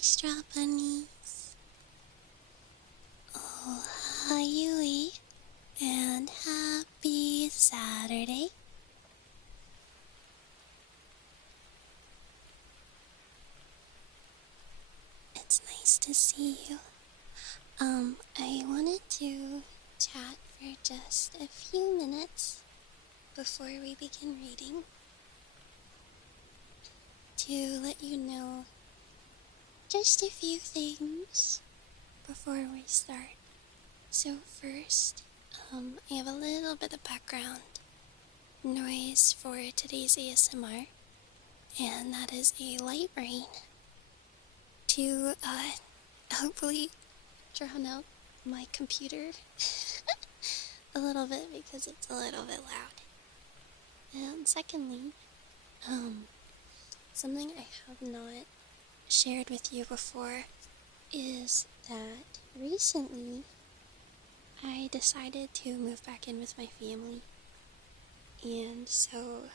straw bunnies. Oh, hi, Yui, and happy Saturday. It's nice to see you. I wanted to chat for just a few minutes before we begin reading to let you know just a few things before we start. So first, I have a little bit of background noise for today's ASMR, and that is a light rain to hopefully drown out my computer a little bit because it's a little bit loud. And secondly, something I have not shared with you before is that recently I decided to move back in with my family, and so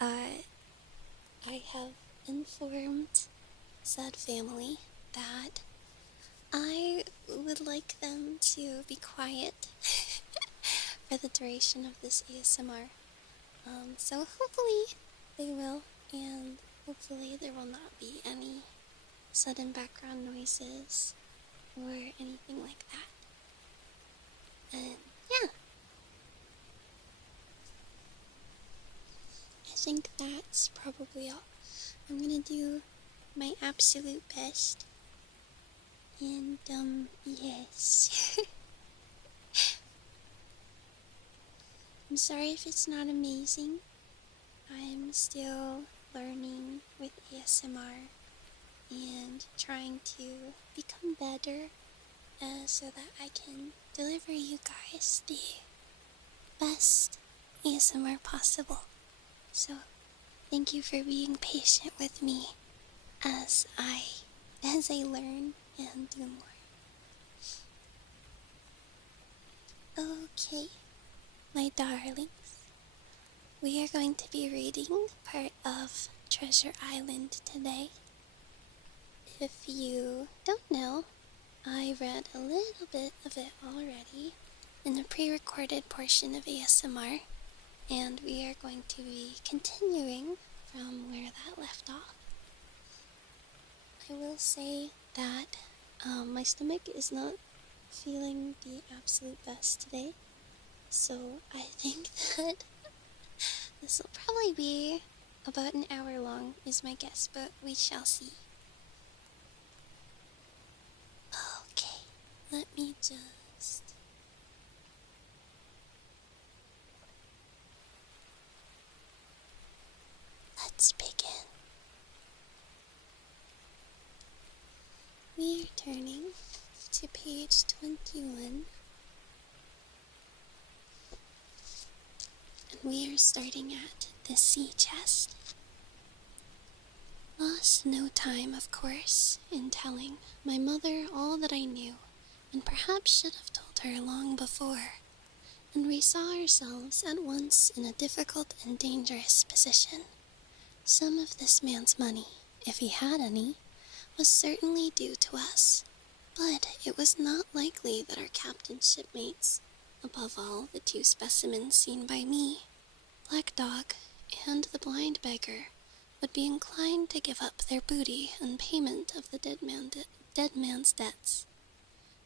I have informed said family that I would like them to be quiet for the duration of this ASMR. So hopefully they will, and hopefully there will not be any sudden background noises or anything like that. And yeah, I think that's probably all. I'm gonna do my absolute best. And, yes. I'm sorry if it's not amazing. I'm still learning with ASMR and trying to become better so that I can deliver you guys the best ASMR possible. So, thank you for being patient with me as I learn and do more. Okay, my darlings, we are going to be reading part of Treasure Island today. If you don't know, I read a little bit of it already in the pre-recorded portion of ASMR, and we are going to be continuing from where that left off. I will say that my stomach is not feeling the absolute best today, so I think that this will probably be about an hour long is my guess, but we shall see. Okay, let me just... Let's begin. We are turning to page 21, and we are starting at the sea chest. Lost no time, of course, in telling my mother all that I knew, and perhaps should have told her long before, and we saw ourselves at once in a difficult and dangerous position. Some of this man's money, if he had any, was certainly due to us, but it was not likely that our captain's shipmates, above all the two specimens seen by me, Black Dog and the blind beggar, would be inclined to give up their booty in payment of the dead man's debts.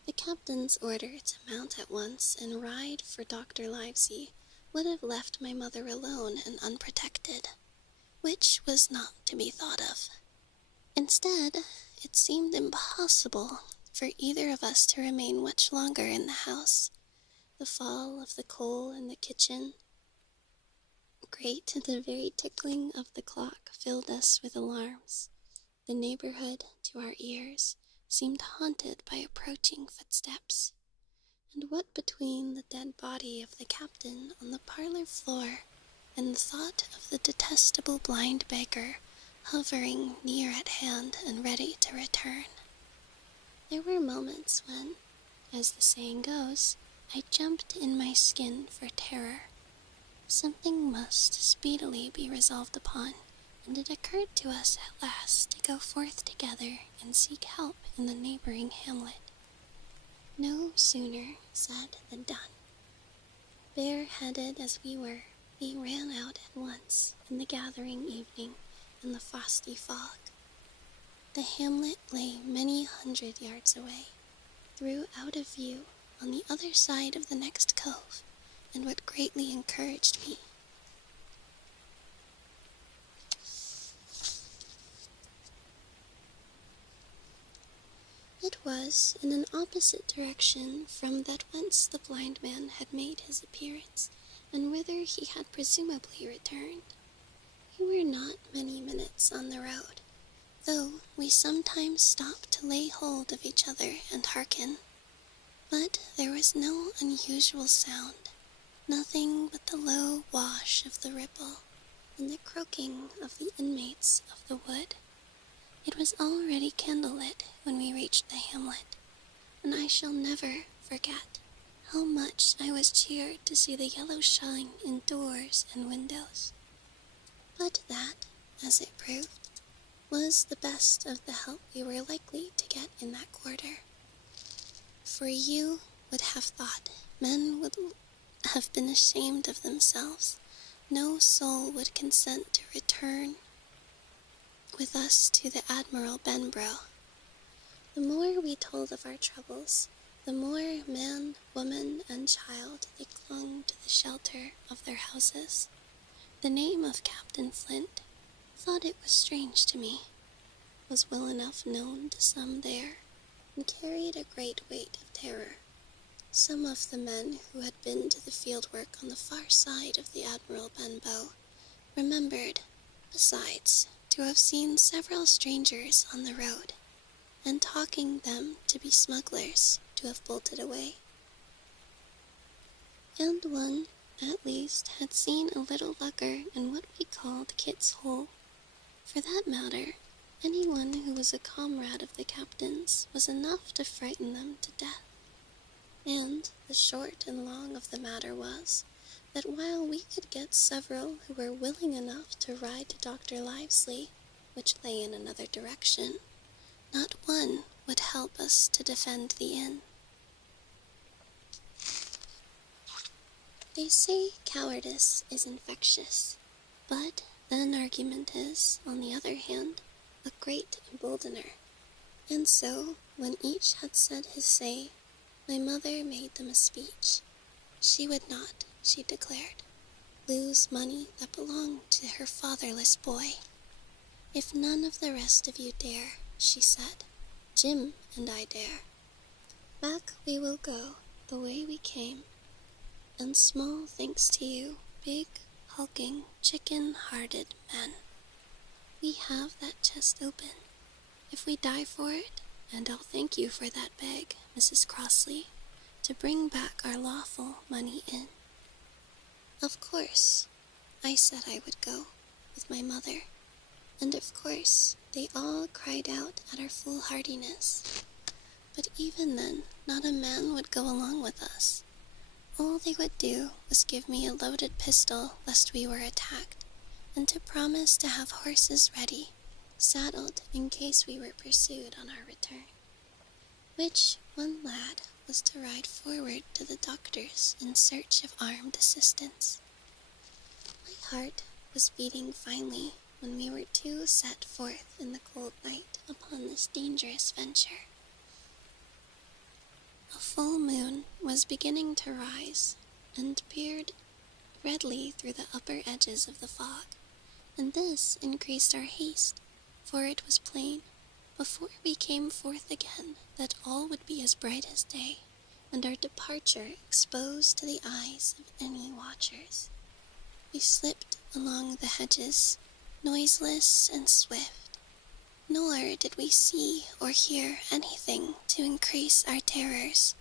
The captain's order to mount at once and ride for Dr. Livesey would have left my mother alone and unprotected, which was not to be thought of. Instead, it seemed impossible for either of us to remain much longer in the house. The fall of the coal in the kitchen, great to the very tickling of the clock, filled us with alarms. The neighborhood, to our ears, seemed haunted by approaching footsteps. And what between the dead body of the captain on the parlor floor and the thought of the detestable blind beggar hovering near at hand and ready to return, there were moments when, as the saying goes, I jumped in my skin for terror. Something must speedily be resolved upon and it occurred to us at last to go forth together and seek help in the neighboring hamlet. No sooner said than done. Bareheaded as we were, we ran out at once in the gathering evening and the frosty fog. The hamlet lay many 100 yards away, through out of view on the other side of the next cove, and what greatly encouraged me. It was in an opposite direction from that whence the blind man had made his appearance, and whither he had presumably returned. We were not many minutes on the road, though we sometimes stopped to lay hold of each other and hearken. But there was no unusual sound, nothing but the low wash of the ripple and the croaking of the inmates of the wood. It was already candlelit when we reached the hamlet, and I shall never forget how much I was cheered to see the yellow shine in doors and windows. But that, as it proved, was the best of the help we were likely to get in that quarter. For you would have thought men would have been ashamed of themselves. No soul would consent to return with us to the Admiral Benbow. The more we told of our troubles, the more man, woman, and child they clung to the shelter of their houses. The name of Captain Flint, thought it was strange to me, was well enough known to some there, and carried a great weight of terror. Some of the men who had been to the field work on the far side of the Admiral Benbow remembered, besides, to have seen several strangers on the road, and talking them to be smugglers, to have bolted away. And one, at least, had seen a little lugger in what we called Kit's Hole. For that matter, anyone who was a comrade of the captain's was enough to frighten them to death. And the short and long of the matter was, that while we could get several who were willing enough to ride to Dr. Livesley, which lay in another direction, not one would help us to defend the inn. They say cowardice is infectious, but then argument is, on the other hand, a great emboldener. And so, when each had said his say, my mother made them a speech. She would not, she declared, lose money that belonged to her fatherless boy. If none of the rest of you dare, she said, Jim and I dare. Back we will go, the way we came, and small thanks to you, big, hulking, chicken-hearted men. We have that chest open. If we die for it, and I'll thank you for that beg, Mrs. Crossley, to bring back our lawful money in. Of course, I said I would go, with my mother, and of course they all cried out at our foolhardiness. But even then, not a man would go along with us. All they would do was give me a loaded pistol lest we were attacked, and to promise to have horses ready, saddled in case we were pursued on our return. Which one lad was to ride forward to the doctor's in search of armed assistance. My heart was beating finely when we were to set forth in the cold night upon this dangerous venture. A full moon was beginning to rise, and peered redly through the upper edges of the fog, and this increased our haste, for it was plain, before we came forth again, that all would be as bright as day, and our departure exposed to the eyes of any watchers. We slipped along the hedges, noiseless and swift, nor did we see or hear anything to increase our terrors,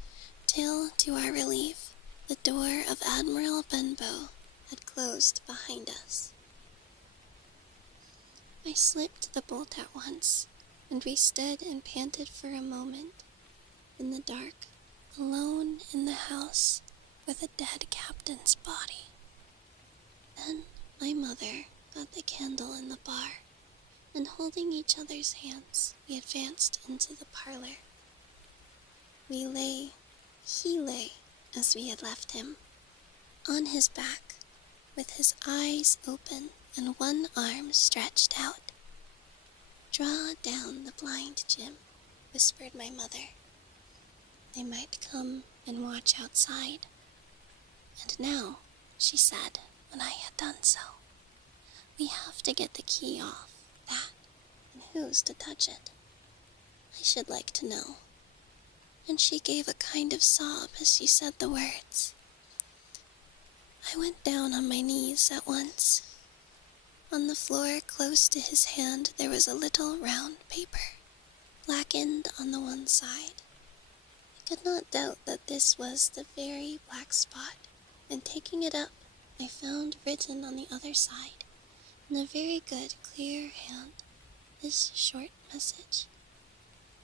till, to our relief, the door of Admiral Benbow had closed behind us. I slipped the bolt at once, and we stood and panted for a moment, in the dark, alone in the house with a dead captain's body. Then my mother, got the candle in the bar, and holding each other's hands, we advanced into the parlor. He lay, as we had left him, on his back, with his eyes open and one arm stretched out. "Draw down the blind, Jim," whispered my mother. "They might come and watch outside." "And now," she said when I had done so, "we have to get the key off that, and who's to touch it? I should like to know." And she gave a kind of sob as she said the words. I went down on my knees at once. On the floor close to his hand there was a little round paper, blackened on the one side. I could not doubt that this was the very black spot, and taking it up, I found written on the other side, in a very good, clear hand, this short message: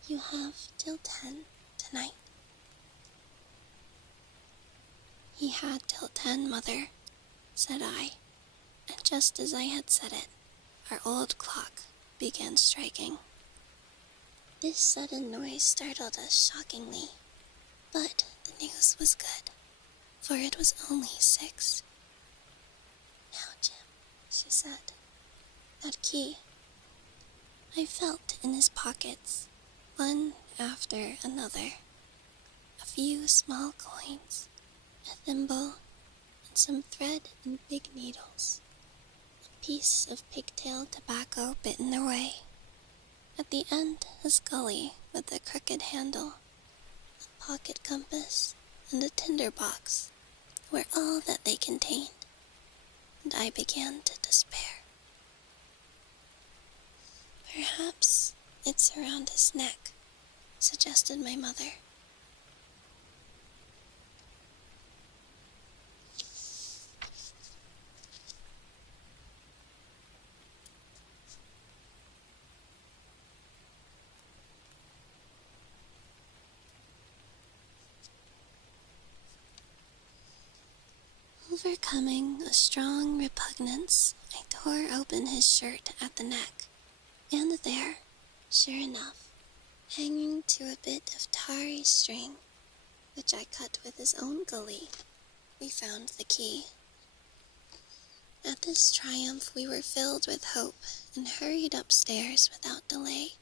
"You have till 10 tonight." "He had till 10, Mother," said I, and just as I had said it, our old clock began striking. This sudden noise startled us shockingly, but the news was good, for it was only 6. "Now, Jim," she said, "that key." I felt in his pockets, one after another. A few small coins, a thimble, and some thread and big needles. A piece of pigtail tobacco bitten away. At the end, a scully with a crooked handle, a pocket compass, and a tinder box were all that they contained, and I began to despair. "Perhaps it's around his neck," suggested my mother. Overcoming a strong repugnance, I tore open his shirt at the neck, and there, sure enough, hanging to a bit of tarry string, which I cut with his own gully, we found the key. At this triumph we were filled with hope, and hurried upstairs without delay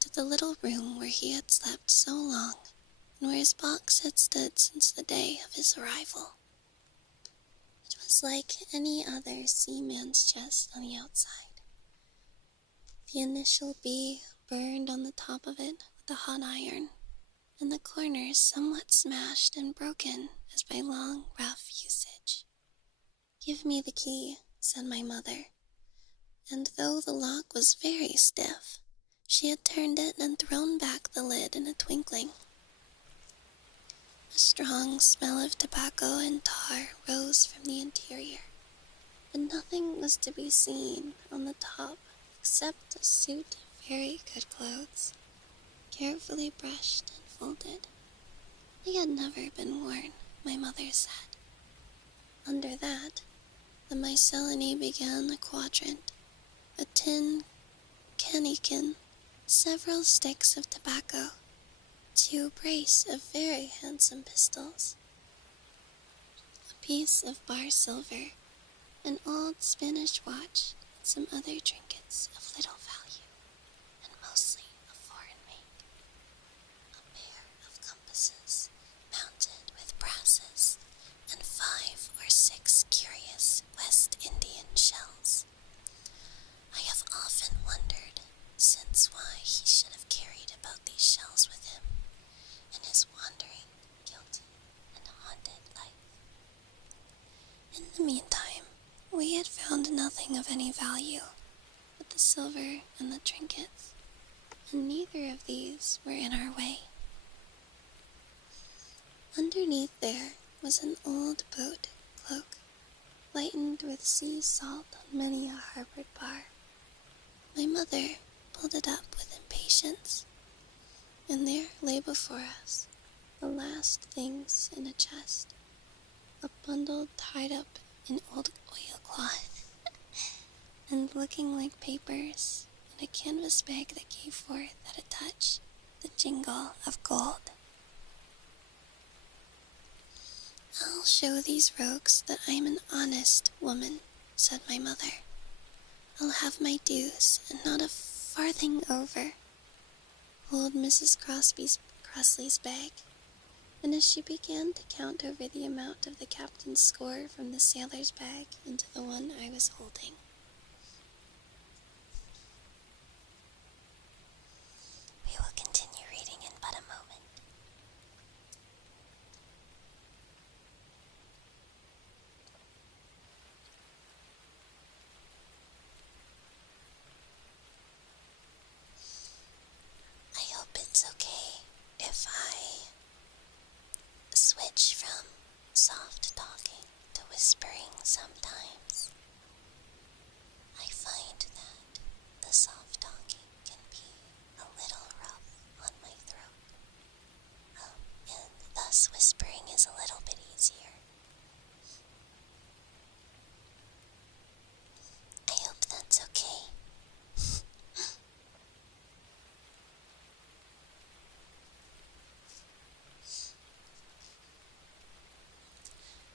to the little room where he had slept so long, and where his box had stood since the day of his arrival. It was like any other seaman's chest on the outside. The initial B burned on the top of it with a hot iron, and the corners somewhat smashed and broken as by long, rough usage. "Give me the key," said my mother, and though the lock was very stiff, she had turned it and thrown back the lid in a twinkling. A strong smell of tobacco and tar rose from the interior, but nothing was to be seen on the top except a suit of very good clothes, carefully brushed and folded. They had never been worn, my mother said. Under that, the miscellany began a quadrant: a tin cannikin, several sticks of tobacco, 2 brace of very handsome pistols, a piece of bar silver, an old Spanish watch, and some other trinkets of little value, and mostly of foreign make. A pair of compasses, mounted with brasses, and 5 or 6 curious West Indian shells. I have often wondered since why he should have carried about these shells with him in his wandering, guilty, and haunted life. In the meantime, we had found nothing of any value but the silver and the trinkets, and neither of these were in our way. Underneath there was an old boat cloak, lightened with sea salt on many a harbored bar. My mother pulled it up with impatience, and there lay before us the last things in a chest, a bundle tied up in old oilcloth, and looking like papers in a canvas bag that gave forth at a touch the jingle of gold. "I'll show these rogues that I'm an honest woman," said my mother. "I'll have my dues and not a farthing over." Old Mrs. Crossley's bag, and as she began to count over the amount of the captain's score from the sailor's bag into the one I was holding. We will continue reading in but a moment. I hope it's okay if I switch from soft talking to whispering sometimes. I find that the soft talking can be a little rough on my throat, and thus whispering is a little bit easier. I hope that's okay.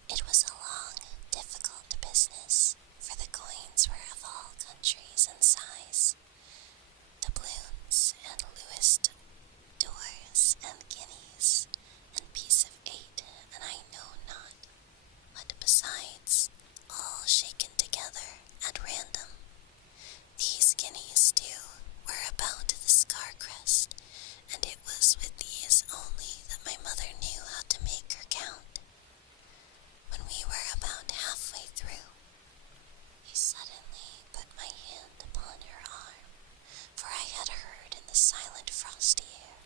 It was a long, difficult business, for the coins were of all countries and size, doubloons and Lewd doors and guineas and piece of 8, and I know not what besides, all shaken together at random. These guineas, too, were about the scar crest, and it was with these only that my mother knew how to make her count. When we were about halfway through, he suddenly put my hand upon her arm, for I had heard in the silent frosty air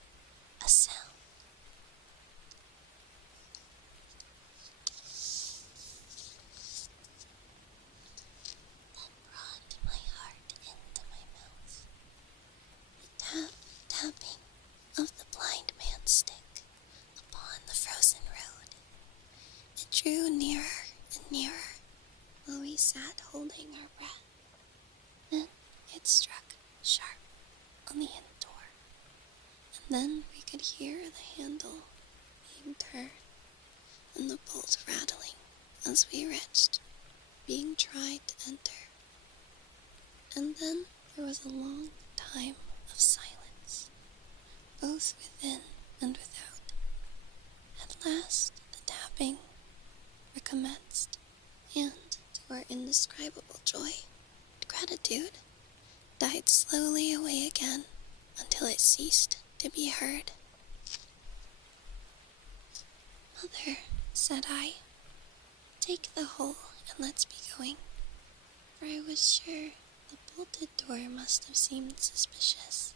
a sound. That brought my heart into my mouth. The tapping of the blind man's stick upon the frozen road. It drew nearer and nearer, while we sat holding our breath. Then it struck sharp on the inn door, and then we could hear the handle being turned and the bolt rattling as we reached, being tried to enter. And then there was a long time of silence, both within and without. At last the tapping recommenced, and to our indescribable joy and gratitude, died slowly away again until it ceased to be heard. "Mother," said I, "take the whole and let's be going," for I was sure the bolted door must have seemed suspicious,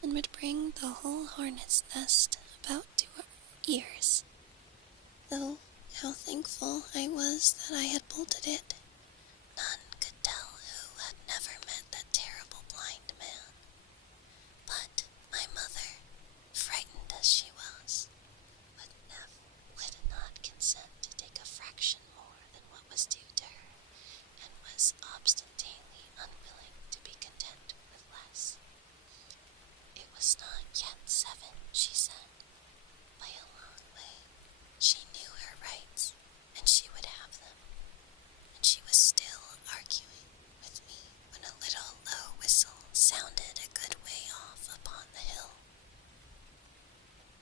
and would bring the whole hornet's nest about to our ears. Though how thankful I was that I had bolted it. None could tell who had never met that terrible blind man. But my mother, frightened as she was, would not consent to take a fraction more than what was due to her, and was obstinately unwilling to be content with less. It was not yet 7, she said, by a long way. She knew her rights, and she would have them. And she was still arguing with me when a little low whistle sounded a good way off upon the hill.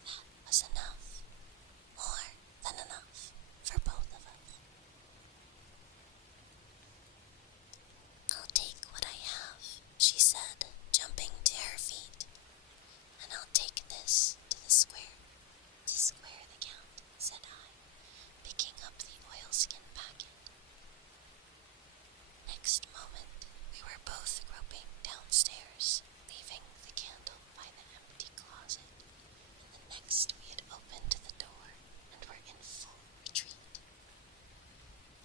That was enough, more than enough, for both of us. "I'll take what I have," she said, jumping to her feet, "and I'll take this to the square." "To square the count," said I, picking up the oilskin packet. Next moment, we were both groping downstairs, leaving the candle by the empty closet, and the next we had opened the door and were in full retreat.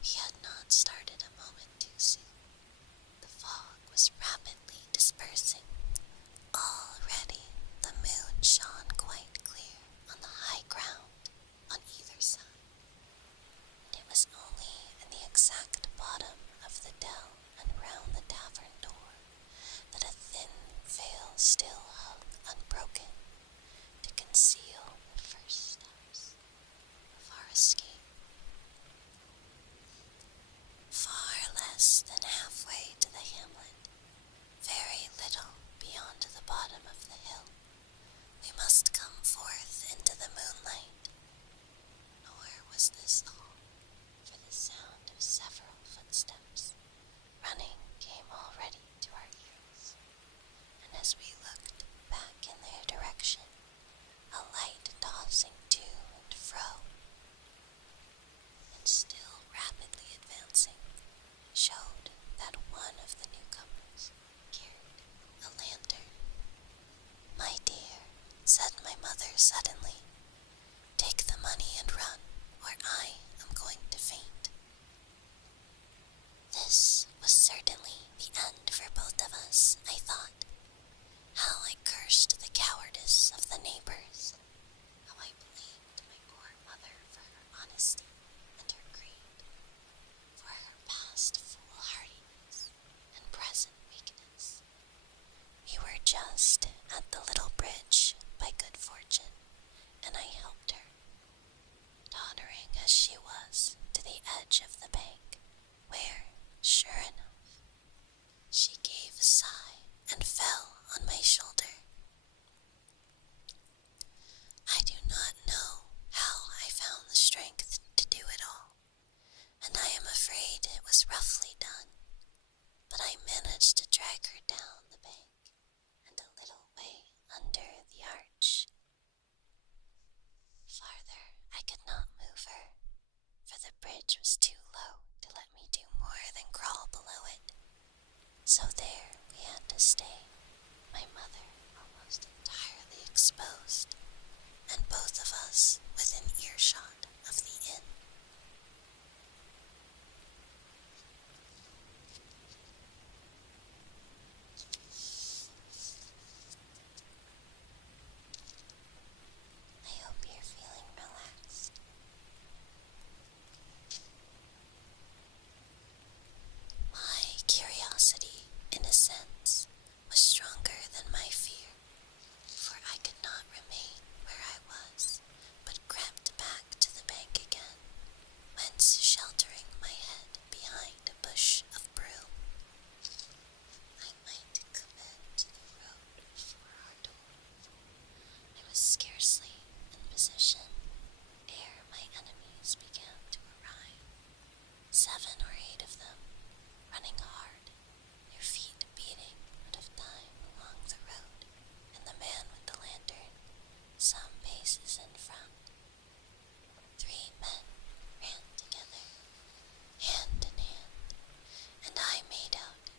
We had not started a moment too soon. The fog was rapidly dispersing. Already the moon shone quite clear on the high ground on either side, and it was only in the exact bottom of the dell and around the tavern door that a thin veil still hung unbroken to conceal the first steps of our escape. Far less than halfway to the hamlet, very little beyond the bottom of the hill, we must come forth into the moonlight. Nor was this all, for the sound of several footsteps running came already to our ears, and as we looked back in their direction, a light tossing to and fro, and still rapidly advancing, showed that one of the newcomers carried a lantern. "My dear," said my mother suddenly, "take the money and run, or I am going to faint." This was certainly the end for both of us, I thought. How I cursed the cowardice of the neighbors. How I blamed my poor mother for her honesty and her greed, for her past foolhardiness and present weakness. We were just at the little bridge by good fortune, and I helped her, tottering as she was, to the edge of the bank, where, sure enough, she gave a sigh and fell on my shoulder. I do not know how I found the strength to do it all, and I am afraid it was roughly done, but I managed to drag her down the bank and a little way under the arch. Farther I could not move her, for the bridge was too low to let me do more than crawl below it. So there we had to stay, my mother almost entirely exposed, and both of us within earshot of the inn. I hope you're feeling relaxed. My curiosity, in a sense, was stronger than my fear, for I could not remain where I was, but crept back to the bank again, whence sheltering my head behind a bush of broom, I might come into the road before our door. I was scarcely in position ere my enemies began to arrive, 7 or 8 of them, running hard, their feet beating out of time along the road, and the man with the lantern some paces in front. 3 men ran together, hand in hand, and I made out,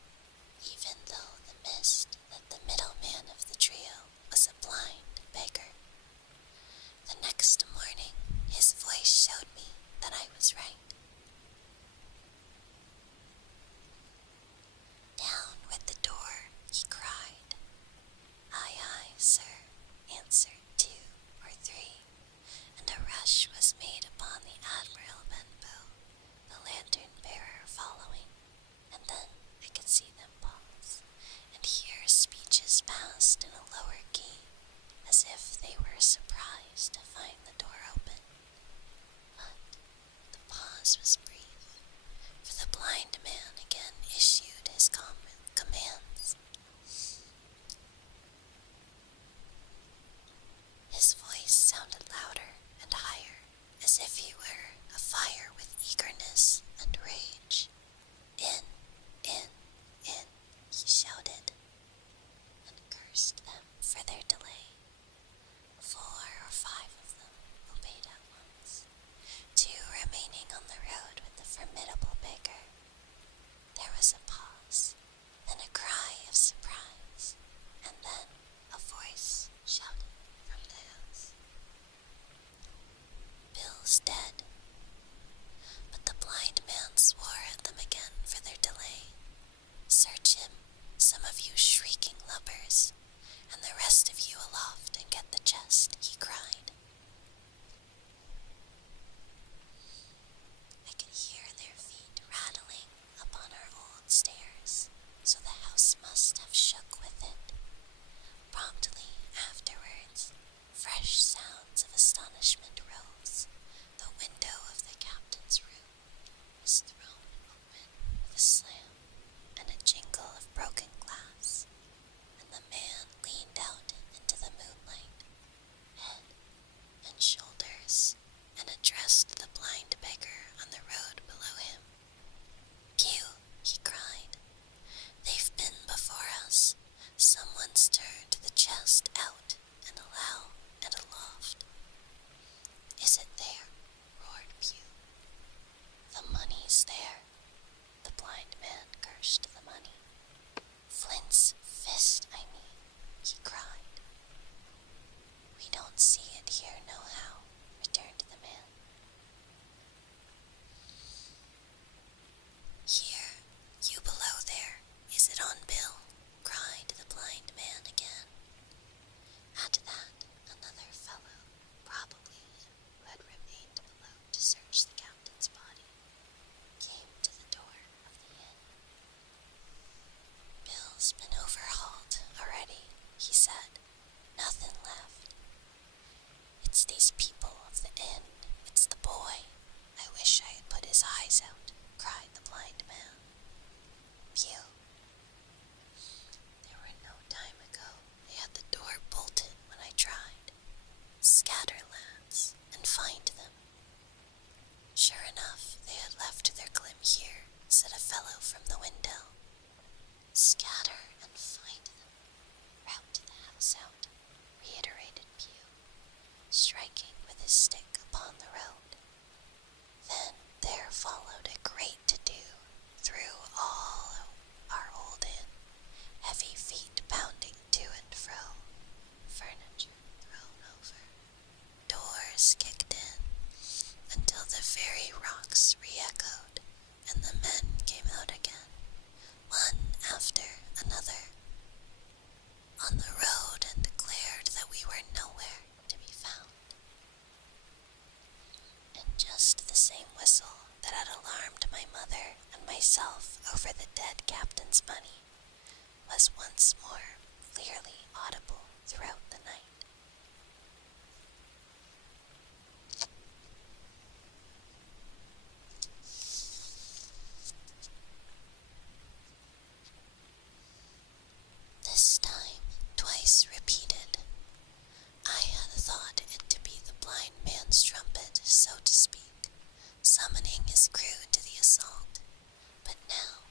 even though the mist, that the middle man of the trio was a blind beggar. The next morning his voice showed me that I was right. "Down with the door," he cried. "Aye, aye, sir," answered 2 or 3, and a rush was made upon the Admiral Benbow, the lantern-bearer following, and then I could see them pause, and hear speeches passed in a lower key, as if they were surprised to find the door open. But the pause was brief, for the blind man again issued his commands. His voice sounded louder and higher, as if he were afire with eagerness and rage. "In, in, in," he shouted, and cursed them for their delay. 4 or 5 of them obeyed at once, 2 remaining on the road Its fist, I mean, he cried. We don't see it here nohow, returned the man. Here, you below there, is it on Bill? Cried the blind man again. At that, another fellow, probably him who had remained below to search the captain's body, came to the door of the inn. Bill's been overhauled already, he said. Nothing left. It's these people of the inn. It's the boy. I wish I had put his eyes out, cried the blind man. Pew. There were no time ago. They had the door bolted when I tried. Scatter, lads, and find them. Sure enough, they had left their glim here, said a fellow from the window. Scatter and find them. Rout the house out, reiterated Pew, striking with his stick upon the road. Then there followed a great to-do through all our old inn, heavy feet pounding to and fro, furniture thrown over, doors kicked in, until the very rocks re-echoed, and the men came out again, one after another, on the road, and declared that we were nowhere to be found. And just the same whistle that had alarmed my mother and myself over the dead captain's money was once more clearly audible throughout the night. This time, twice repeated. I had thought it to be the blind man's trumpet, so to speak, summoning his crew to the assault, but now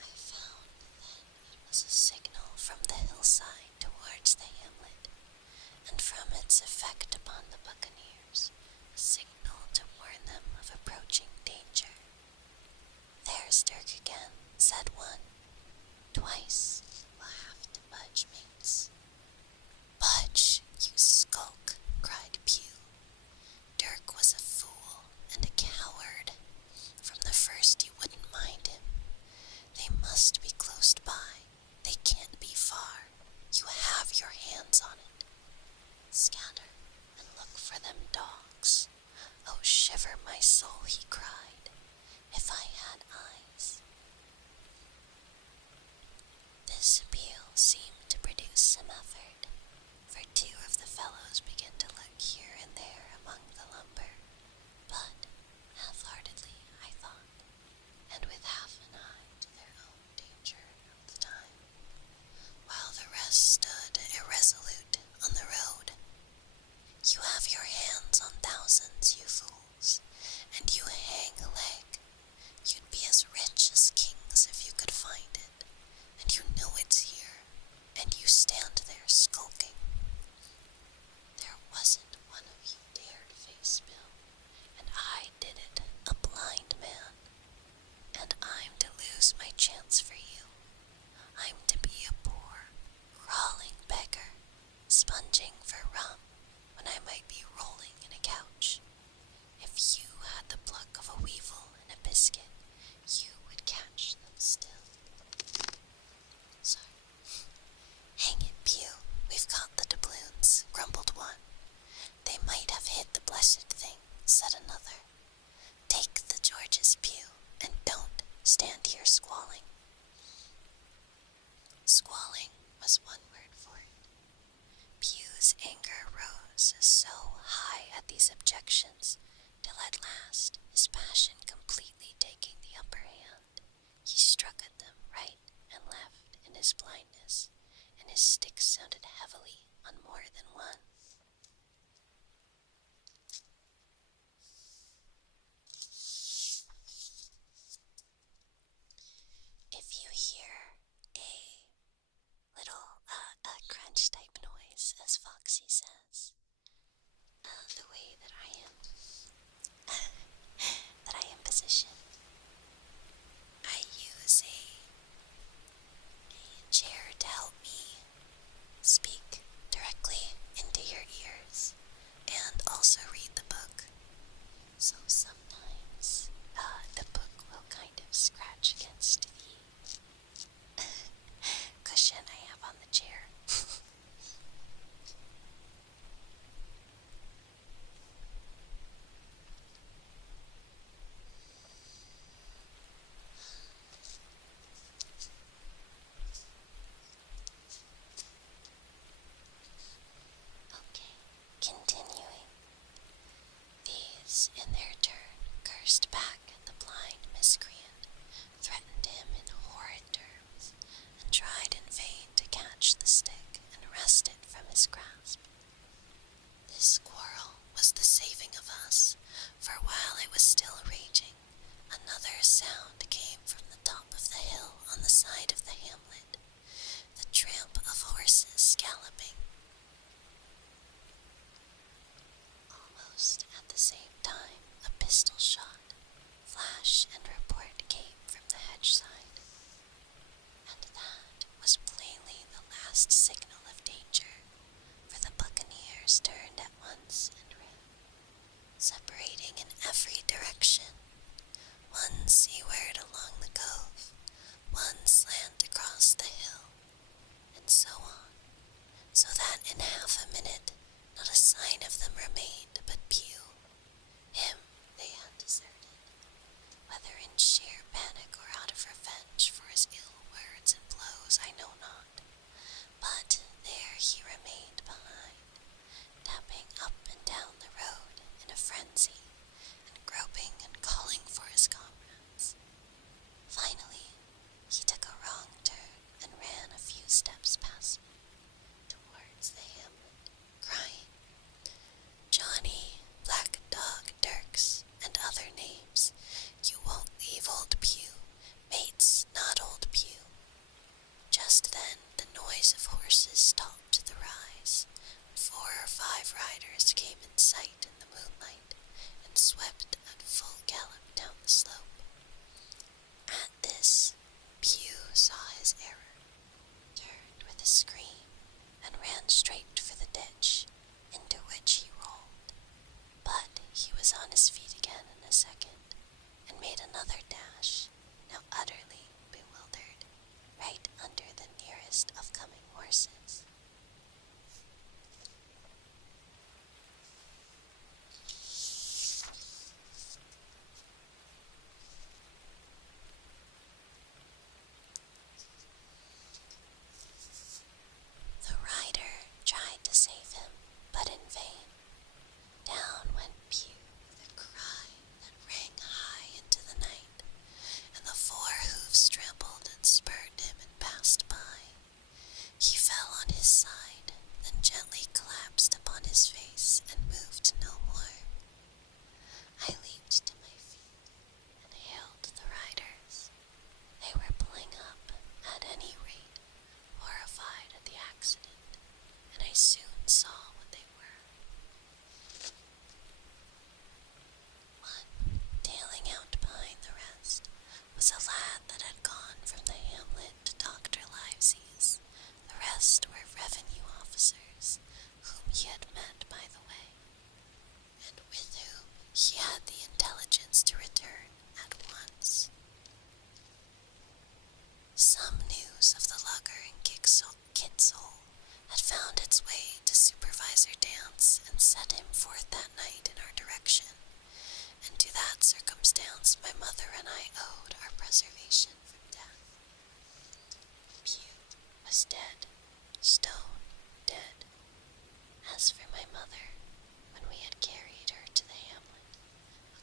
I found that it was a signal from the hillside towards the hamlet, and from its effect upon the buccaneers, a signal to warn them of approaching danger. There's Dirk again, said one. Twice. We'll have to budge, mates. Budge, you skulk, cried Pew. Dirk was a fool and a coward. From the first you wouldn't mind him. They must be close by. They can't be far. You have your hands on it. Scatter and look for them dogs. Oh, shiver my soul, he cried. If I had eyes. This appeal seemed to produce some effort, for two of the fellows began to look here and there among the lumber, but half-heartedly, I thought, and with half an eye to their own danger of the time, while the rest stood irresolute on the road. You have your hands on thousands, you fools, and you hang a leg. You'd be as rich as kings if you could find it, and you know it's here, and you stand there skulking. There wasn't one of you dared face Bill, and I did it, a blind man, and I'm to lose my chance for you. I'm to be a poor, crawling beggar, sponging for rum when I might be rolling in a couch. If you had the pluck of a weevil and a biscuit, you would catch them still. Sorry. Hang it, Pew, we've got the doubloons, grumbled one. They might have hit the blessed thing, said another. Take the George's, Pew, and don't stand here squalling. Squalling was one word for it. Pew's anger rose so high at these objections, till at last, his passion completely taking the upper hand, he struck at them right and left in his blindness, and his stick sounded heavily on more than one. If you hear a little crunch type noise, as Foxy says, the way that I am positioned, I use a miscreant, threatened him in horrid terms, and tried in vain to catch the stick and wrest it from his grasp. This quarrel was the saving of us, for while it was still raging, another sound came from the top of the hill on the side of the hamlet, the tramp of horses galloping. Almost at the same time, a pistol shot, flash and report came from the hedge side, and that was plainly the last signal of danger, for the buccaneers turned at once and ran, separating in every direction, one seaward along the cove, one slant across the hill, and so on, so that in half a minute not a sign of them remained but Pew. Him they had deserted, whether in sheer panic or out of revenge for his ill words and blows I know not, but there he remained behind, tapping up and down the road in a frenzy, and groping and calling for his comrades. Finally, he took a wrong turn and ran a few steps past me, towards the hamlet, crying, "Johnny, Black Dog Dirks, and other names, you won't leave old Pew. Mates, not old Pew." Just then the noise of horses stopped to the rise, and 4 or 5 riders came in sight in the moonlight, and swept at full gallop down the slope. At this, Pew saw his error, turned with a scream, and ran straight for the ditch, into which he rolled. But he was on his feet again in a second, and made another dash, now utterly bewildered, right under the nearest of coming horses. The rider tried to save him, but in vain. Down went Pew with a cry that rang high into the night, and the 4 hoofs trampled and spurred him and passed by. He fell on his side, then gently collapsed upon his face and moved no more. I leaped to my feet and hailed the riders. They were pulling up, at any rate, horrified at the accident, and I soon saw what they were. One, tailing out behind the rest, was a lad that had gone from the hamlet to Dr. Livesey's. The rest were revenue officers, whom he had met by the way, and with whom he had the intelligence to return at once. Some news of the lugger in Kidsole had found its way to Supervisor Dance and set him forth that night in our direction, and to that circumstance my mother and I owed our preservation from death. Pew was dead, stone dead. As for my mother, when we had carried her to the hamlet,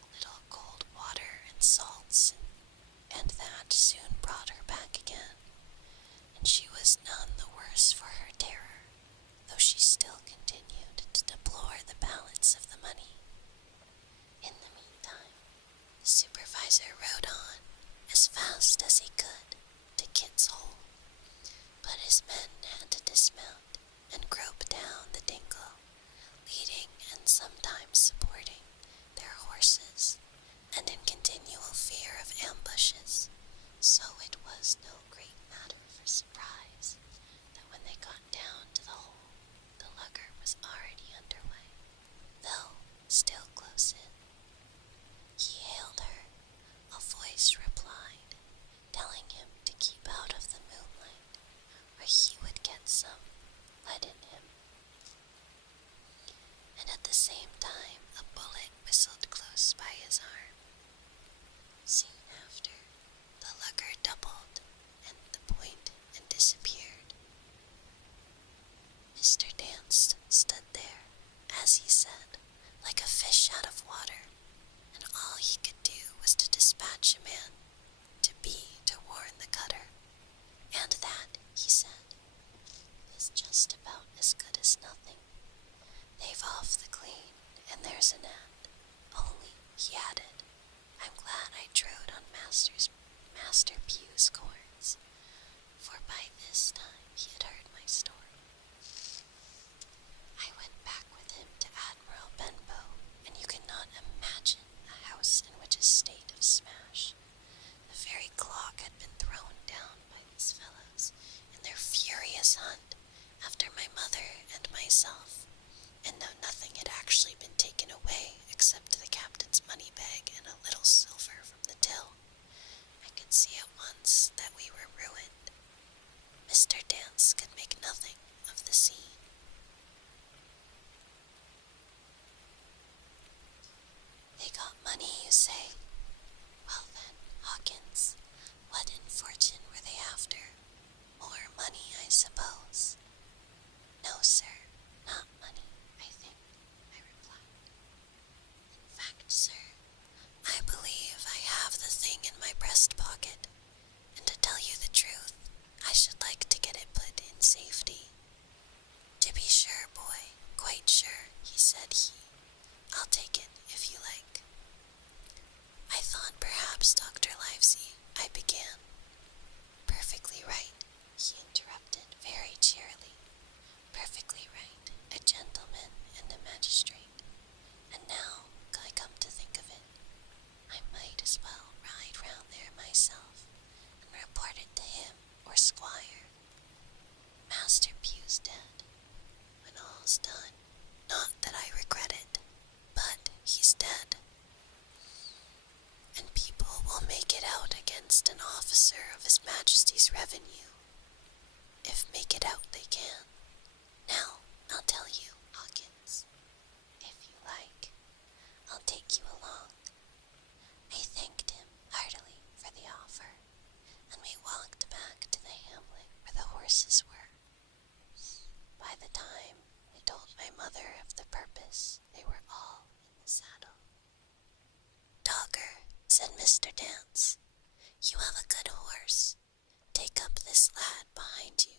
a little cold water and salts, and that soon brought her back again, and she was none the worse for her terror, though she still continued to deplore the balance of the money. In the meantime, the supervisor rode on as fast as he could to Kit's Hole, but his men had to dismount and grope down the dingle, leading and sometimes supporting their horses, and in continual fear of ambushes, so it was no great matter for surprise that when they got down to the hole, the lugger was already underway, though still close in. He hailed her. A voice replied, telling him to keep out of the moonlight, or he would get some lead in him. And at the same time a bullet whistled close by his arm. Soon after, the lugger doubled and the point and disappeared. Mr. Dance stood there, as he said, like a fish out of water, and all he could do was to dispatch a man Master Pew's corns, for by this time he had heard my story. I went back with him to Admiral Benbow, and you cannot imagine a house in which a state of smash. The very clock had been thrown down by these fellows in their furious hunt after my mother and myself, and though nothing had actually been taken away except the captain's money bag and a little silver from the till, I could see at once that we were ruined. Mr. Dance could make nothing of the scene. They got money, you say? Well then, Hawkins, what in fortune were they after? More money, I suppose. No, sir, not money, I think, I replied. In fact, sir, I believe I have the thing in my breast pocket, and to tell you the truth, I should like to get it put in safety. To be sure, boy, quite sure, said he. I'll take it if you like. I thought perhaps, Dr. Livesey, I began. Perfectly right, he interrupted very cheerily. Perfectly right, a gentleman and a magistrate. And now, I come to think of it, I might as well ride round there myself and report it to him or Squire. Master Pew's dead. When all's done, not that I regret it, but he's dead. And people will make it out against an officer of His Majesty's revenue, if make it out they can. Now, I'll tell you, Hawkins, if you like, I'll take you along. I thanked him heartily for the offer, and we walked back to the hamlet where the horses were. By the time I told my mother of the purpose, they were all in the saddle. Dogger, said Mr. Dance, you have a good horse. Take up this lad behind you.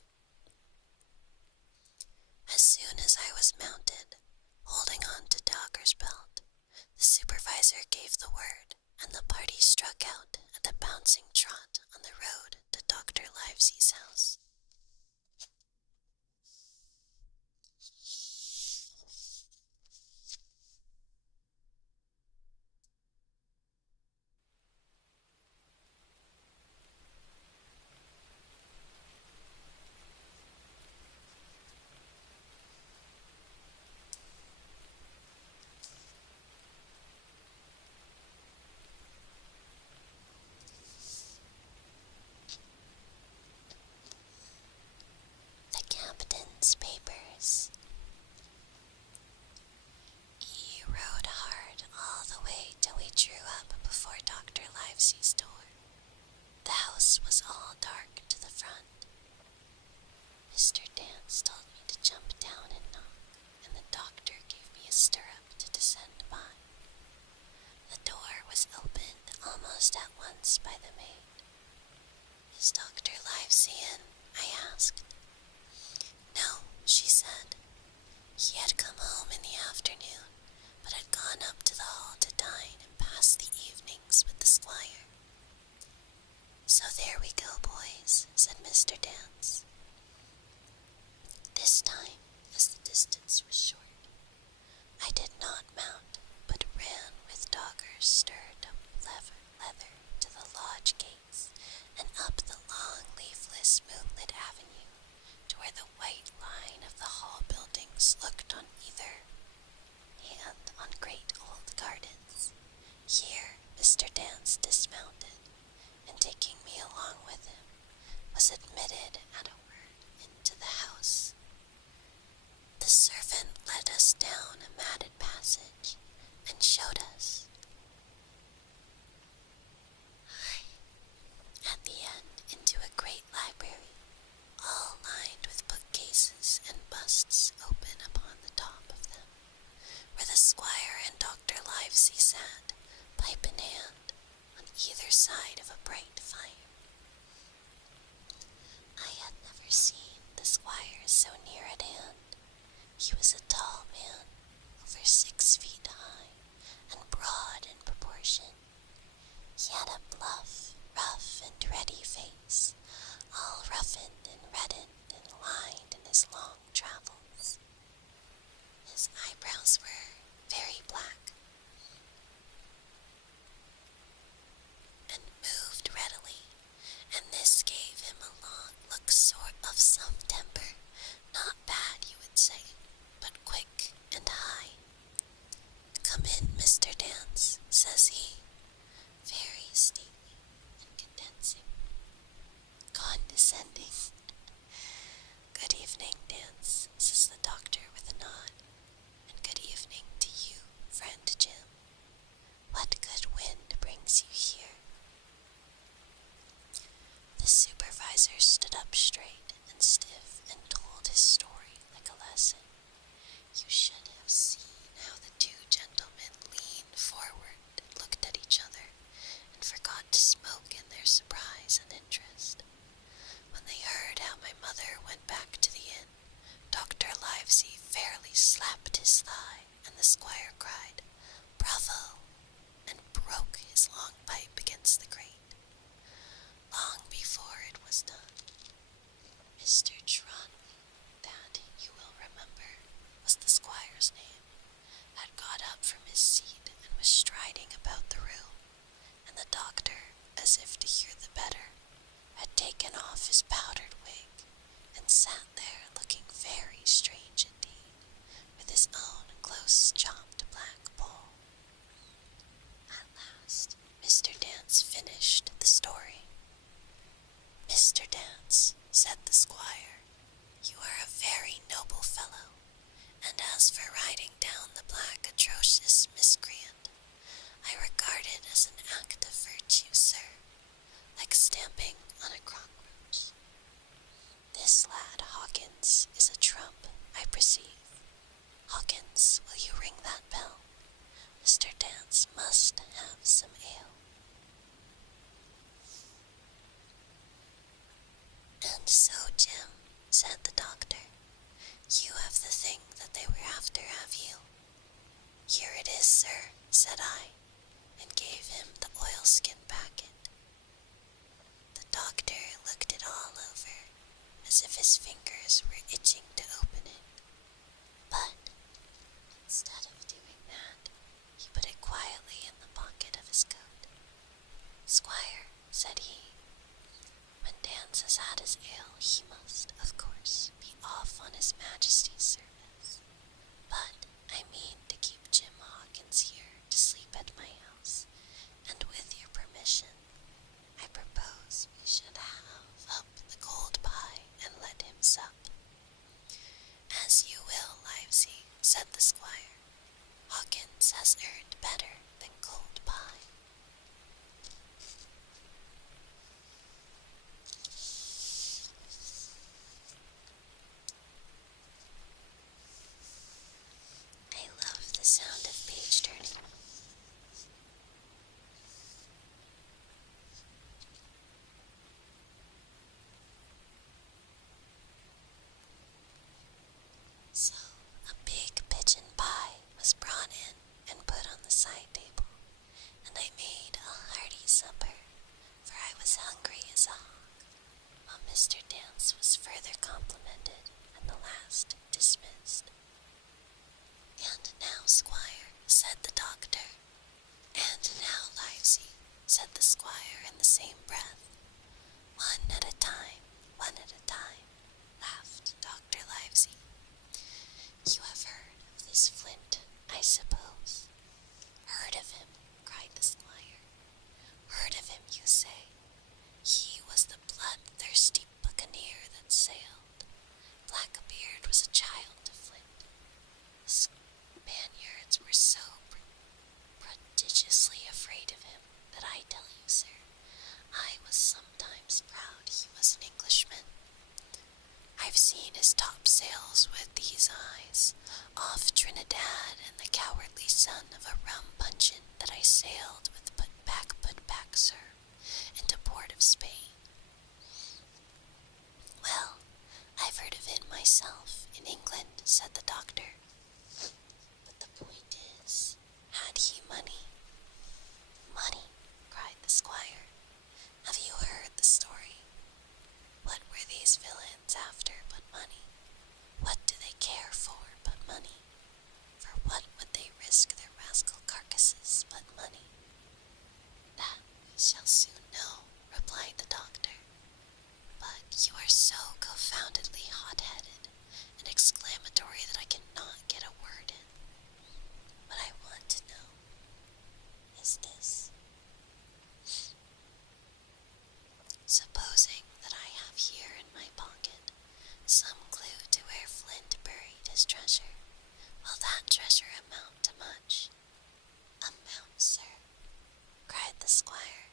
As soon as I was mounted, holding on to Dogger's belt, the supervisor gave the word, and the party struck out at a bouncing trot on the road to Dr. Livesey's house. The captain's papers. He rode hard all the way till we drew up before Dr. Livesey's door. The house was all dark to the front. Mr. Dance told me to jump down and knock, and the doctor gave me a stirrup to descend by. The door was opened almost at once by the maid. Is Dr. Livesey in? I asked. No, she said. He had come home in the afternoon, but had gone up to the hall to dine and pass the evenings with the squire. So there we go, boys, said Mr. Dance. This time, as the distance was short, I did not mount, but ran with Dogger's stirred-up leather to the lodge gates and up the long, leafless, moonlit avenue to where the white line of the hall buildings looked on either hand on great old gardens. Here Mr. Dance dismounted, and taking me along with him, was admitted at a word into the house. The servant led us down a matted passage and showed us, at the end, into a great library, all lined with bookcases and busts open upon the top of them, where the squire and Dr. Livesey sat, pipe in hand, on either side of a bright fire. I had never seen the squire so near at hand. He was a tall man, over 6 feet high, and broad in proportion. He had a rough and ready face, all roughened and reddened and lined in his long travels. His eyebrows were very black and moved readily, and this gave him a long look sort of some temper, not bad you would say, but quick and high. "Come in, Mr. Dance," says he, very stately and condensing, condescending. "Good evening, Dance," says the doctor with a nod, "and good evening to you, friend Jim. What good wind brings you here?" The supervisor stood up straight and stiff and told his story like a lesson. You should have seen how the two gentlemen leaned forward and looked at each other and forgot to smoke in their surprise and interest. When they heard how my mother went back to the inn, Dr. Livesey fairly slapped his thigh, and the squire cried, "Bravo!" and broke his long pipe against the grate. Long before it was done, Mr. Tronley, that you will remember was the squire's name, had got up from his seat and was striding about the room, and the doctor, as if to hear the better, had taken off his powdered wig and sat there looking very strange indeed, with his own close-chopped black poll. At last, Mr. Dance finished the story. "Mr. Dance," said the squire, "you are a very noble fellow, and as for riding down the black atrocious miscreant, I regard it as an act of virtue, sir, like stamping on a cockroach. This lad Hawkins is a trump, I perceive. Hawkins, will you ring that bell? Mr. Dance must have some ale." "And so, Jim," said the doctor, "you have the thing that they were after, have you?" "Here it is, sir," said I, and gave him the oilskin packet. The doctor looked it all over, as if his fingers were itching to open it, but instead of doing that, he put it quietly in the pocket of his coat. "Squire," said he, "when Dance has had his ale, he must, of course, be off on his Majesty's service. But I mean to keep Jim Hawkins here to sleep at my house, and with your permission, I propose we should have up the cold pie and let him sup." "As you will, Livesey," said the squire. "Hawkins has earned better than cold pie." I love the sound of page turning. So, a big pigeon pie was brought in and put on the side table, and I made a hearty supper, for I was hungry as a hawk, while Mr. Dance was further complimented and the last dismissed. "And now, squire," said the doctor. "And now, Livesey," said the squire in the same breath. "One at a time, laughed Dr. Livesey. "You have heard of this Flint, I suppose?" "Heard of him," cried the squire. "Heard of him, you say? He was the bloodthirsty buccaneer that sailed. Blackbeard was a child to Flint. The Spaniards were so prodigiously afraid of him that I tell you, sir, I was sometimes proud he was an Englishman. I've seen his topsails with these eyes, off Trinidad and the cowardly son of a rum puncheon that I sailed with put back, sir, into port of Spain. Well, I've heard of it myself in England," said the doctor. "But the point is, had he money?" "Money," cried the squire. shall soon know, replied the doctor. But you are so confoundedly hot-headed and exclamatory that I cannot get a word in. What I want to know is this. Supposing that I have here in my pocket some clue to where Flint buried his treasure, will that treasure amount to much? Amount, sir, cried the squire.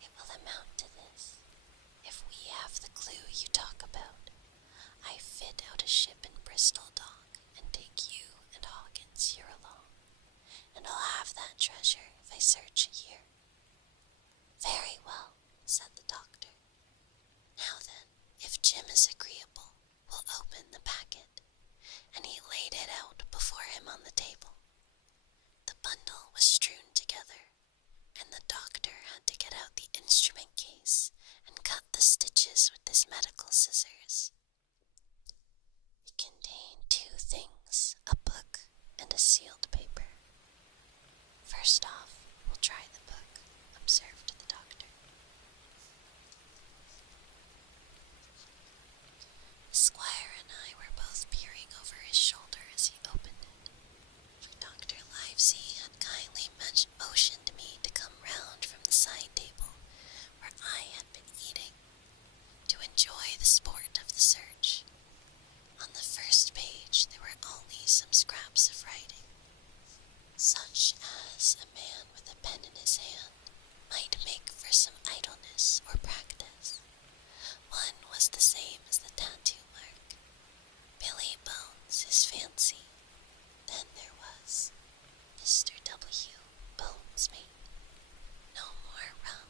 It will amount to this. If we have the clue you talk about, I fit out a ship in Bristol dock and take you and Hawkins here along, and I'll have that treasure if I search a year. Very well, said the doctor. Now then, if Jim is agreeable, we'll open the packet. And he laid it out before him on the table. The bundle was strewn together, and the doctor had to get out the instrument case and cut the stitches with his medical scissors. It contained two things, a book and a sealed paper. First off, we'll try the book, observed the doctor. The squire and I were both peering over his shoulder as he opened it. Dr. Livesey had kindly motioned me to come round from the side table where I had been eating, to enjoy the sport of the search. On the first page there were only some scraps of writing, such as a man with a pen in his hand might make for some idleness or practice. One was the same as the tattoo mark, Billy Bones, his fancy. Then there was Mr. W. Bones mate. No more rum.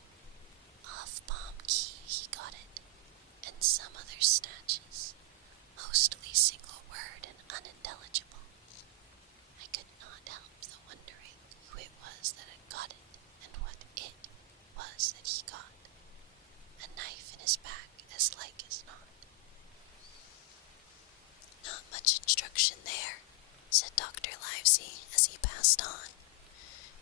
Off Palm Key he got it, and some other snatches, mostly single word and unintelligible. I could not help the wondering who it was that had got it, and what it was that he got. A knife in his back, as like as not. Not much instruction there, said Dr. Livesey as he passed on.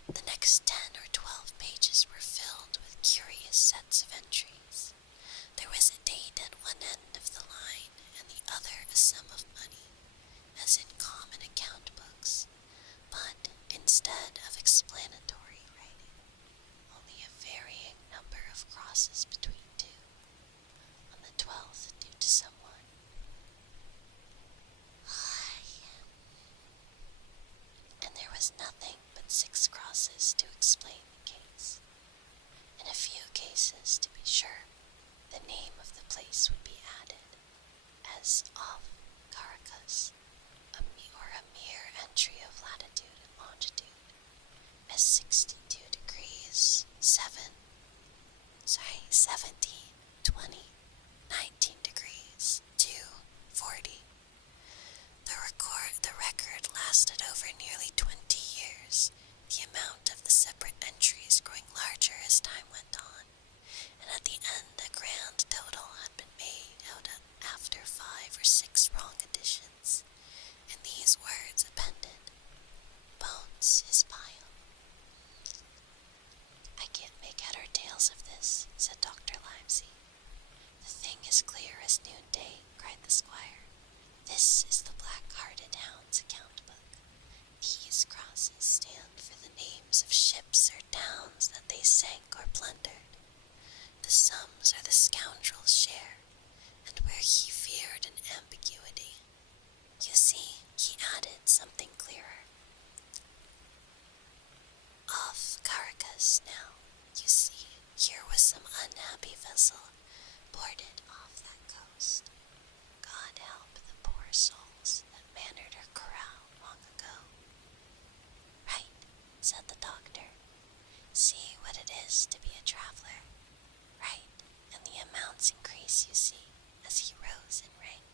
The next 10 or 12 pages were filled with curious sets of entries. There was a date at one end of the line, and the other a sum of money, as in common account books, but instead of explanatory writing, only a varying number of crosses between two, on the 12th due to someone. And there was nothing but 6 crosses to explain the case. In a few cases, to be sure, the name of the place would be added, as off Caracas, a mere entry of latitude and longitude, as 62 degrees, 17, 20, 19 degrees, 2, 40. The record lasted over nearly 20 years, the amount of the separate entries growing larger as time went on, and at the end a grand total had been made out after 5 or 6 wrong additions, and these words appended: Bones his pile. I can't make head or tails of this, said Dr. Livesey. The thing is clear as noonday, cried the squire. This is the black-hearted hound's account book. These crosses stand for the names of ships or towns that they sank or plundered. The sums are the scoundrel's share, and where he feared an ambiguity, you see, he added something clearer. Off Caracas now, you see, here was some unhappy vessel boarded off that coast. God help the poor souls that mannered her corral long ago. Right, said the doctor. See what it is to be a traveler. Right, and the amounts increase, you see, as he rose in rank.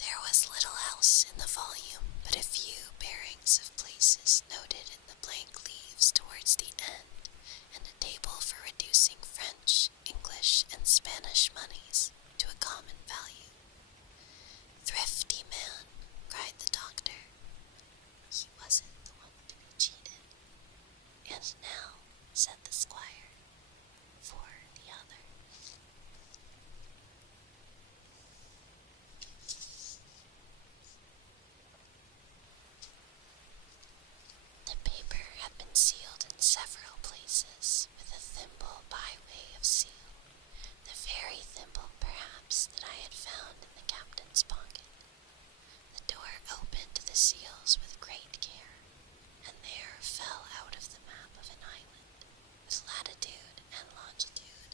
There was little else in the volume but a few bearings of places noted in the blank leaves towards the end, and a table for reducing French, English, and Spanish moneys to had found in the captain's pocket. The door opened the seals with great care, and there fell out of the map of an island, with latitude and longitude,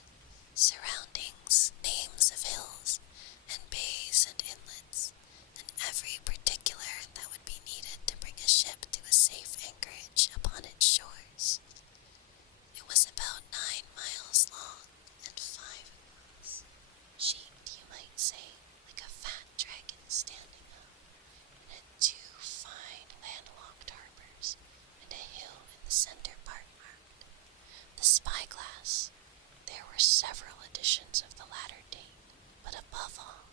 surroundings, names of hills, and bays and inlets, and every particular that would be needed to bring a ship to a safe anchorage upon its shores. It was about 9 miles long and 5 across, shaped, you might say, like a fat dragon standing up, and had 2 fine landlocked harbors, and a hill in the center part marked. The spyglass. There were several editions of the latter date, but above all,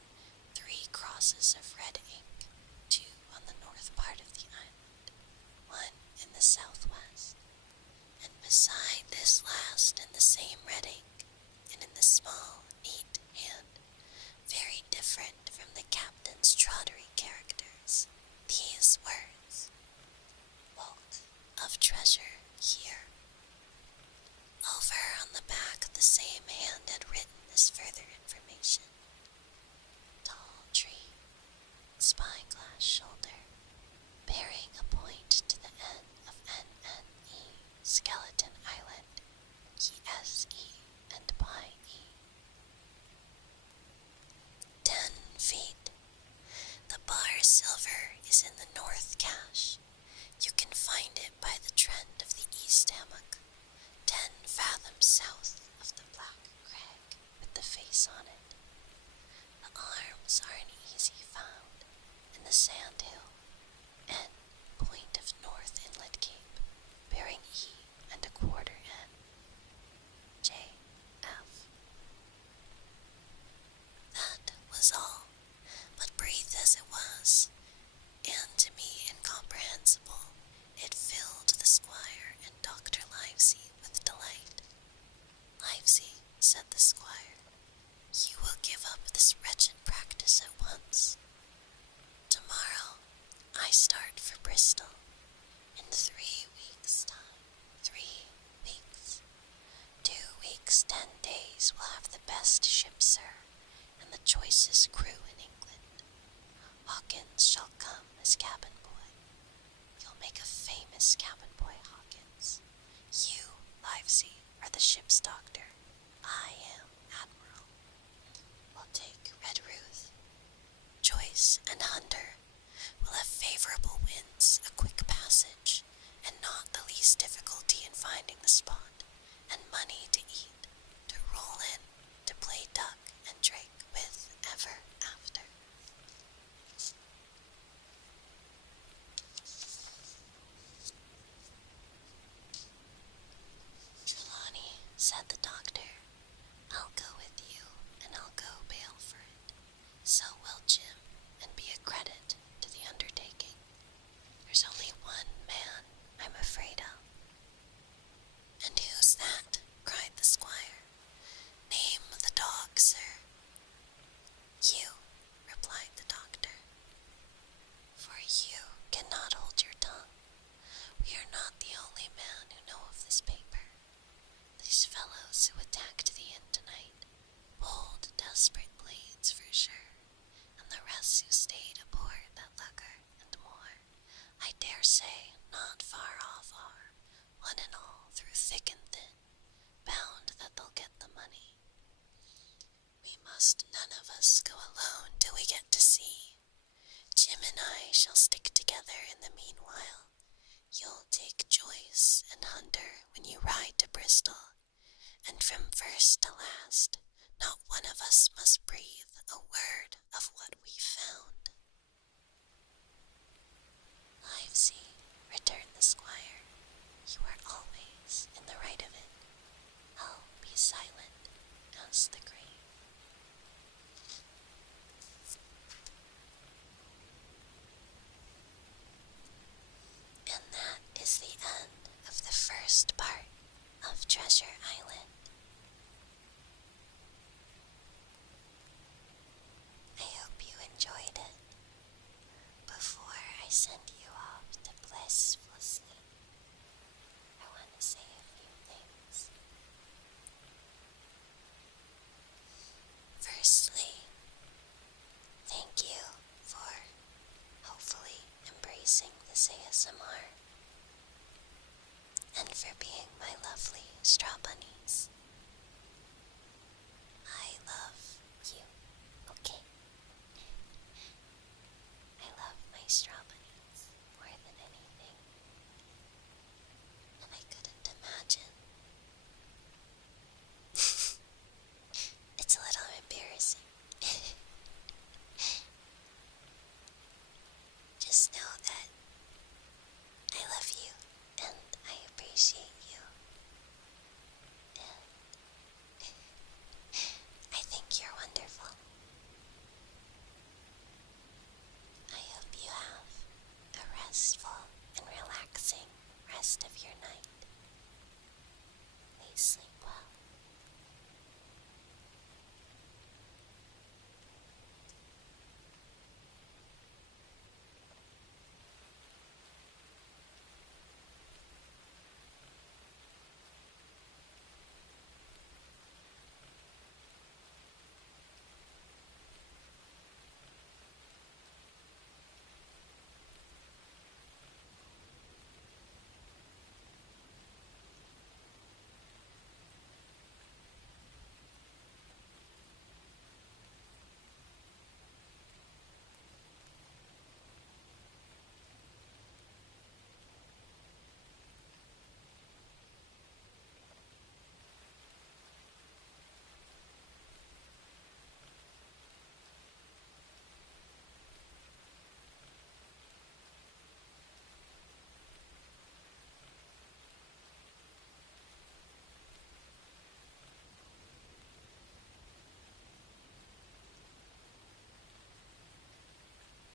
3 crosses of red ink, 2 on the north part of the island, 1 in the southwest. And beside this last in the same red ink, and in the small, neat hand, very different from the captain's trawdery characters, these words: Vault of treasure here. Over on the back the same hand had written this further information: Tall tree, spyglass shoulder, bearing a point to the end of NNE, Skeleton Island, ESE and by E. 10 feet. The bar silver is in the north cache. You can find it by the trend of the east hammock, 10 fathoms south of the black crag with the face on it. The arms are an easy found in the sand hill, N, point of north inlet cape, bearing E and a quarter N. J, F. That was all, but brief as it was, and to me incomprehensible, it filled the squire and Dr. Livesey with delight. Livesey, said the squire, you will give up this wretched practice at once. Tomorrow I start for Bristol. In 3 weeks' time. 3 weeks. 2 weeks, 10 days will have the best ship, sir, and the choicest crew in England. Hawkins shall come as cabin boy. You'll make a famous cabin boy, Hawkins. You, Livesey, are the ship's doctor. I am admiral. We'll take Red Ruth. Joyce and Hunter will have favorable winds, a quick passage, and not the least difficulty in finding the spot, and money to eat, to roll in, to play duck and drink with ever after. Trelawney, said the doctor, I'll go with you, and I'll go bail for it. So will Jim, and be a credit to the undertaking. There's only one man I'm afraid of. And who's that? Cried the squire. Name the dog, sir. You, replied the doctor. For you cannot hold your tongue. We are not the only men who know of this paper. These fellows who attacked the inn tonight, bold, desperate blades for sure, and the rest who stayed aboard that lugger and more, I dare say not far off are, one and all, through thick and thin, bound that they'll get the money. We must none of us go alone till we get to sea. Jim and I shall stick together in the meanwhile. You'll take Joyce and Hunter when you ride to Bristol, and from first to last, not one of us must breathe a word of what we found. Livesey, returned the squire, you are always in the right of it. I'll be silent as the grave. And that is the end of the first part of Treasure Island.